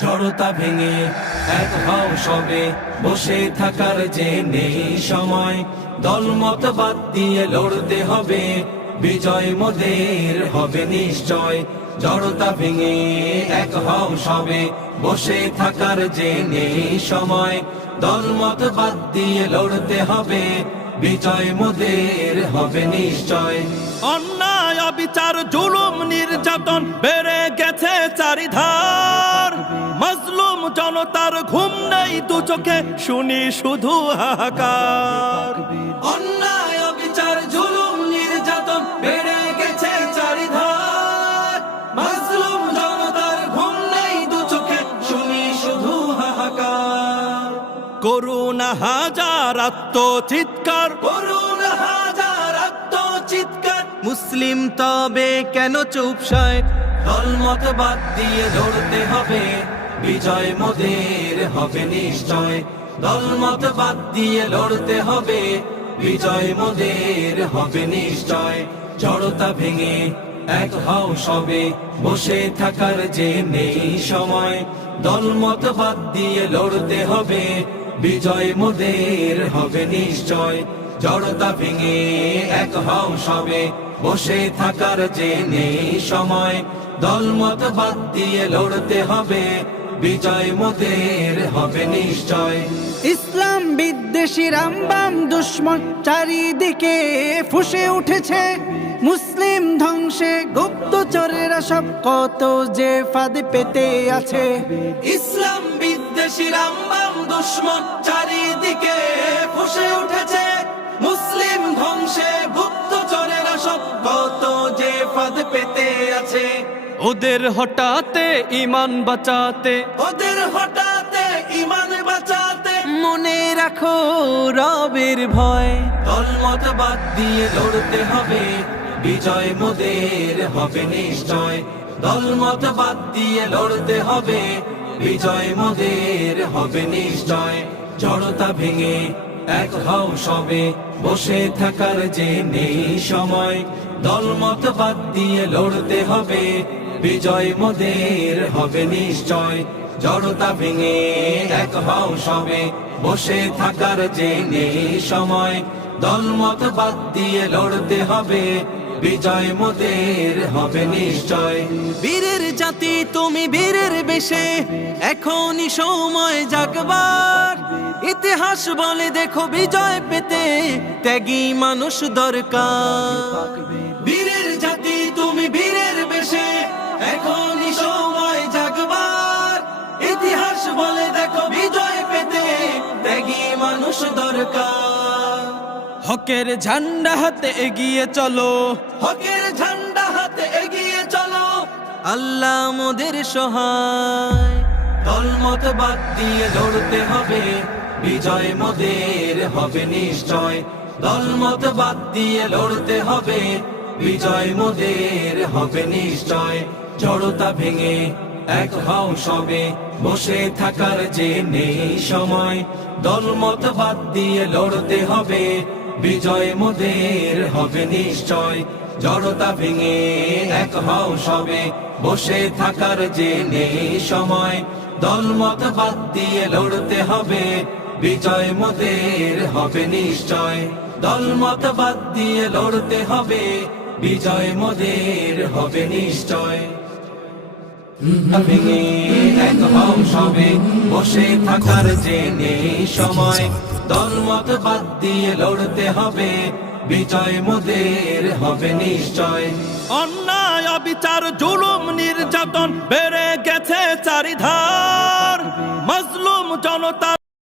জড়তা ভেঙে এক হও সবে, বসে থাকার যে নেই সময়। দলমত বাদ দিয়ে লড়তে হবে, বিজয় মোদের হবে নিশ্চয়। জড়তা ভেঙে এক হও সবে, বসে থাকার যে নেই সময়। দলমত বাদ দিয়ে লড়তে হবে, বিজয় মোদের হবে নিশ্চয়। অন্যায় অবিচার জুলুম নির্যাতন বেড়ে গেছে চারিধার। মাজলুম জনতার ঘুম নেই দু চোখে, শুনি শুধু হাহাকার। অন্যায় অবিচার জুলুম নির্যাতন বেড়ে গেছে চারিধার। মাজলুম জনতার ঘুম নেই দু চোখে, শুনি শুধু হাহাকার। করুণা হাজার আত্মচিৎকার, করুণা হাজার আত্মচিৎকার। মুসলিম তবে কেন চুপসায়? দলমত বাদ দিয়ে লড়তে হবে, বিজয় মোদের হবে নিশ্চয়। দলমত বাদ দিয়ে লড়তে হবে, বিজয় মোদের হবে নিশ্চয়। জড়তা ভেঙে এক হও সবে, বসে থাকার যে নেই সময়। দলমত বাদ দিয়ে লড়তে হবে, বিজয় মোদের হবে নিশ্চয়। জড়তা ভেঙে এক হও সবে, বসে থাকার যে নেই সময়। দলমত বাদ দিয়ে লড়তে হবে, বিজয় মোদের হবে নিশ্চয়। ইসলাম বিদ্বেষী রামবাম দুশ্মন চারিদিকে ফুসে উঠেছে। মুসলিম ধ্বংসে গুপ্তচরেরা সব কত যে ফাঁদে পেতে আছে। ইসলাম বিদ্বেষী রামবাম দুশ্মন চারিদিকে ফুসে উঠেছে। মুসলিম ধ্বংসে গুপ্তচরেরা সব কত যে ফাঁদ পেতে আছে। ওদের হঠাতে ঈমান বাঁচাতে, ওদের হঠাতে ঈমান বাঁচাতে মনে রাখো রবের ভয়। দলমত বাদ দিয়ে লড়তে হবে, বিজয় মোদের হবে নিশ্চয়। দলমত বাদ দিয়ে লড়তে হবে, বিজয় মোদের হবে নিশ্চয়। জড়তা ভেঙে এক হও সবে, বসে থাকার যে নেই সময়। দলমত বাদ দিয়ে লড়তে হবে, বিজয় মোদের হবে নিশ্চয়। জড়তা ভেঙে এক হও সবে, বসে থাকার যে নেই সময়। দলমত বাদ দিয়ে লড়তে হবে, বিজয় মোদের হবে নিশ্চয়। বীরের জাতি তুমি বীরের বেশে, এখনই সময় জাগবার। ইতিহাস বলে দেখো বিজয় পেতে ত্যাগী মানুষ দরকার। বীরের জাতি তুমি বীরের বেশে, এখনই সময় জাগবার। ইতিহাস বলে দেখো বিজয় পেতে ত্যাগী মানুষ দরকার। হকের ঝান্ডা হাতে এগিয়ে চলো, হকের ঝান্ডা হাতে এগিয়ে চলো। আল্লাহ মোদের সহায়। দলমত বাদ দিয়ে লড়তে হবে, বিজয় মোদের হবে নিশ্চয়। দলমত বাদ দিয়ে লড়তে হবে, বিজয় মোদের হবে নিশ্চয়। জড়তা ভেঙে এক হও সবে, বসে থাকার যে নেই সময়। দলমত বাদ দিয়ে লড়তে হবে, বিজয় মোদের হবে নিশ্চয়। জড়তা ভেঙে এক হও সবে, বসে থাকার যে নেই সময়। দলমত বাদ দিয়ে লড়তে হবে, বিজয় মোদের হবে নিশ্চয়। দলমত বাদ দিয়ে লড়তে হবে, বিজয় মোদের হবে নিশ্চয়। ভেঙে এক হও সবে, বসে থাকার যে নেই সময়। দলমত বাদ দিয়ে লড়তে হবে, বিজয় মোদের হবে নিশ্চয়। অন্যায় অবিচার জুলুম নির্যাতন বেড়ে গেছে চারিধার। মাজলুম জনতার